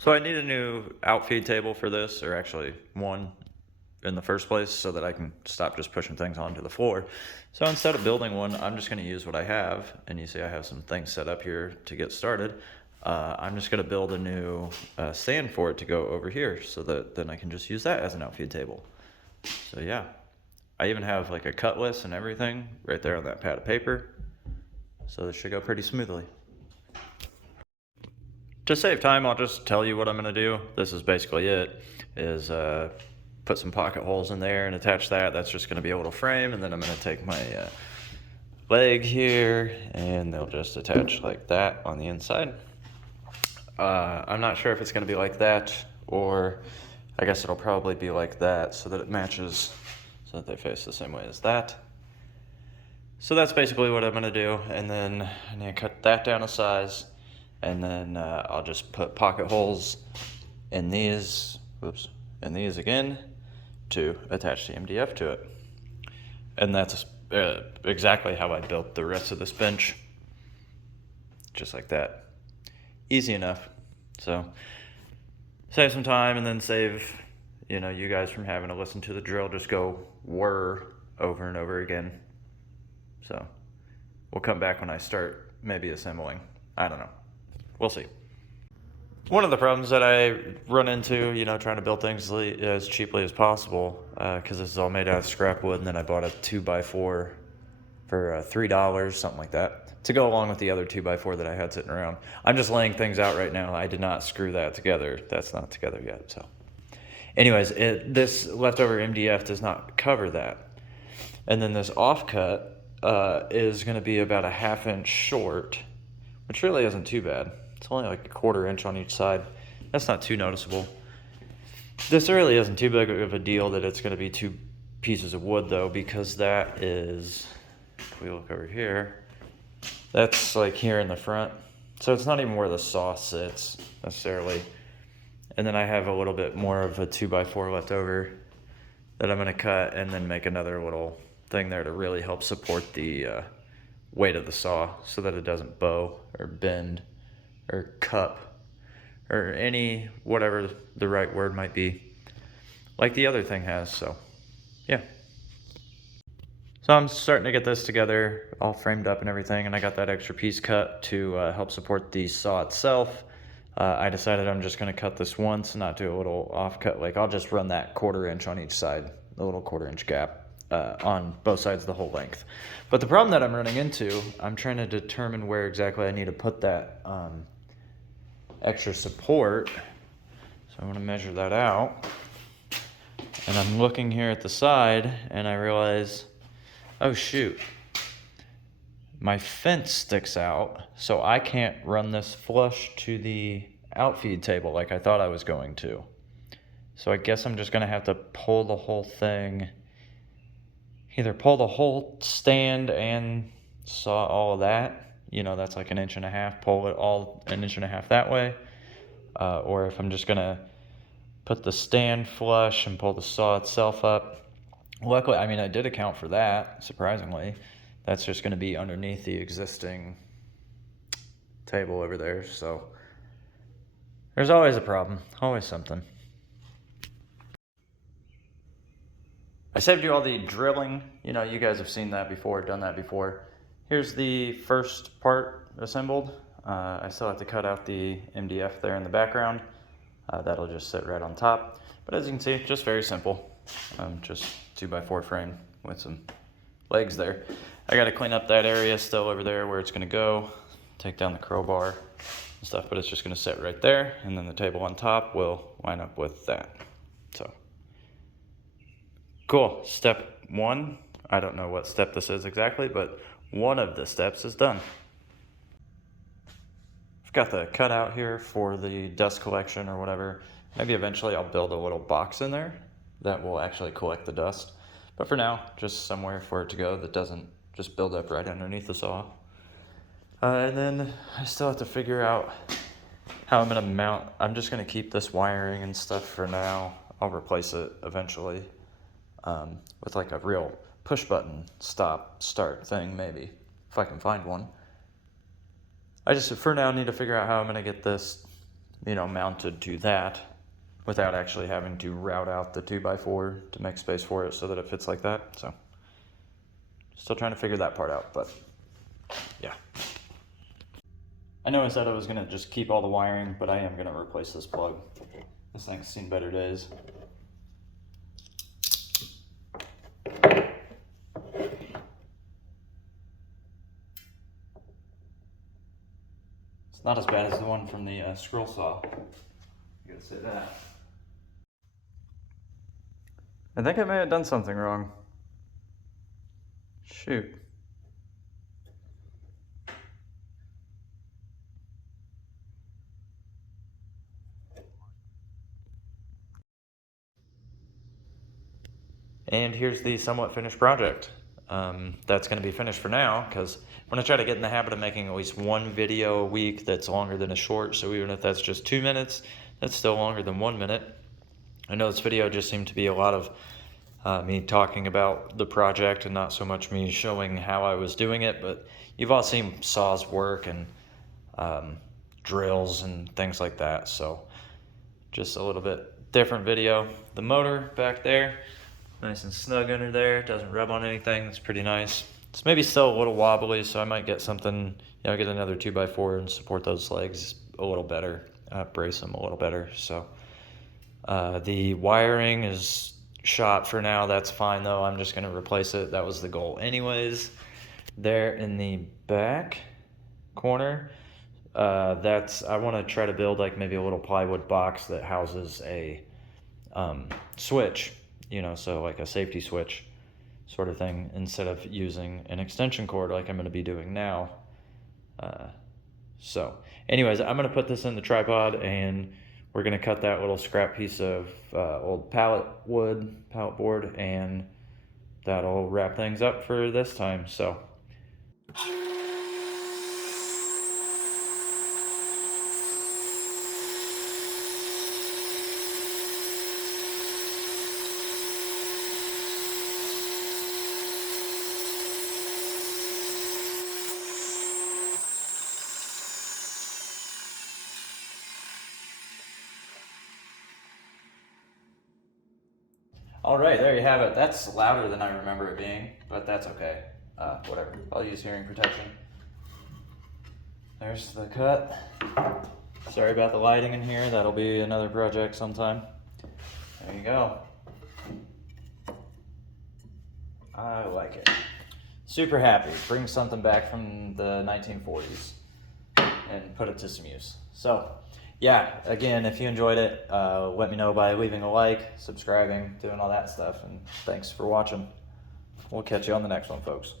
So I need a new outfeed table for this, or actually one in the first place, so that I can stop just pushing things onto the floor. So instead of building one, I'm just going to use what I have. And you see I have some things set up here to get started. I'm just going to build a new stand for it to go over here, so that then I can just use that as an outfeed table. So yeah, I even have like a cutlass and everything right there on that pad of paper. So this should go pretty smoothly. To save time, I'll just tell you what I'm going to do. This is basically it, is put some pocket holes in there and attach that. That's just going to be a little frame, and then I'm going to take my leg here, and they'll just attach like that on the inside. I'm not sure if it's going to be like that, or I guess it'll probably be like that so that it matches, so that they face the same way as that. So that's basically what I'm going to do, and then I need to cut that down a size. And then I'll just put pocket holes in these, again, to attach the MDF to it. And that's exactly how I built the rest of this bench. Just like that. Easy enough. So save some time, and then save, you guys from having to listen to the drill just go whir over and over again. So we'll come back when I start maybe assembling. I don't know. We'll see. One of the problems that I run into, trying to build things as cheaply as possible, because this is all made out of scrap wood, and then I bought a 2x4 for $3, something like that, to go along with the other 2x4 that I had sitting around. I'm just laying things out right now. I did not screw that together. That's not together yet. So anyways, this leftover MDF does not cover that. And then this offcut is going to be about a 1/2 inch short, which really isn't too bad. It's only like a 1/4 inch on each side. That's not too noticeable. This really isn't too big of a deal that it's going to be 2 pieces of wood, though, because that is, if we look over here, that's like here in the front. So it's not even where the saw sits necessarily. And then I have a little bit more of a 2x4 left over that I'm going to cut, and then make another little thing there to really help support the weight of the saw, so that it doesn't bow or bend or cup or any, whatever the right word might be, like the other thing has. So yeah, so I'm starting to get this together all framed up and everything, and I got that extra piece cut to help support the saw itself. I decided I'm just going to cut this once and not do a little offcut. Like, I'll just run that 1/4 inch on each side, a little 1/4 inch gap on both sides the whole length. But the problem that I'm running into, I'm trying to determine where exactly I need to put that extra support. So I'm going to measure that out. And I'm looking here at the side, and I realize, oh shoot, my fence sticks out, so I can't run this flush to the outfeed table like I thought I was going to. So I guess I'm just going to have to pull the whole thing, either pull the whole stand and saw all of that, that's like 1.5 inches, pull it all 1.5 inches that way, or if I'm just going to put the stand flush and pull the saw itself up. Luckily, I did account for that, surprisingly. That's just going to be underneath the existing table over there, so there's always a problem, always something. I saved you all the drilling. You guys have seen that before, done that before. Here's the first part assembled. I still have to cut out the MDF there in the background. That'll just sit right on top. But as you can see, just very simple. Just 2x4 frame with some legs there. I got to clean up that area still over there where it's going to go. Take down the crowbar and stuff, but it's just going to sit right there. And then the table on top will line up with that. So cool. Step 1. I don't know what step this is exactly, but one of the steps is done. I've got the cutout here for the dust collection or whatever. Maybe eventually I'll build a little box in there that will actually collect the dust. But for now, just somewhere for it to go that doesn't just build up right underneath the saw. And then I still have to figure out how I'm going to mount. I'm just going to keep this wiring and stuff for now. I'll replace it eventually with like a real push button stop start thing, maybe, if I can find one. I just for now need to figure out how I'm going to get this mounted to that without actually having to route out the 2x4 to make space for it so that it fits like that. So still trying to figure that part out, but yeah. I know I said I was gonna just keep all the wiring, but I am gonna replace this plug. This thing's seen better days. It's not as bad as the one from the scroll saw. I gotta say that. I think I may have done something wrong. Shoot. And here's the somewhat finished project. That's going to be finished for now because I'm going to try to get in the habit of making at least one video a week that's longer than a short. So even if that's just 2 minutes, that's still longer than 1 minute. I know this video just seemed to be a lot of me talking about the project and not so much me showing how I was doing it, but you've all seen saws work and drills and things like that. So just a little bit different video. The motor back there, nice and snug under there, doesn't rub on anything. It's pretty nice. It's maybe still a little wobbly, so I might get something, get another 2x4 and support those legs a little better, brace them a little better. So the wiring is shot for now. That's fine though. I'm just gonna replace it. That was the goal anyways. There in the back corner, I want to try to build like maybe a little plywood box that houses a switch, so like a safety switch sort of thing, instead of using an extension cord like I'm going to be doing now. So anyways, I'm going to put this in the tripod and we're going to cut that little scrap piece of old pallet board, and that'll wrap things up for this time. So all right, there you have it. That's louder than I remember it being, but that's okay. Whatever, I'll use hearing protection. There's the cut. Sorry about the lighting in here. That'll be another project sometime. There you go. I like it. Super happy. Bring something back from the 1940s and put it to some use. So yeah, again, if you enjoyed it, let me know by leaving a like, subscribing, doing all that stuff, and thanks for watching. We'll catch you on the next one, folks.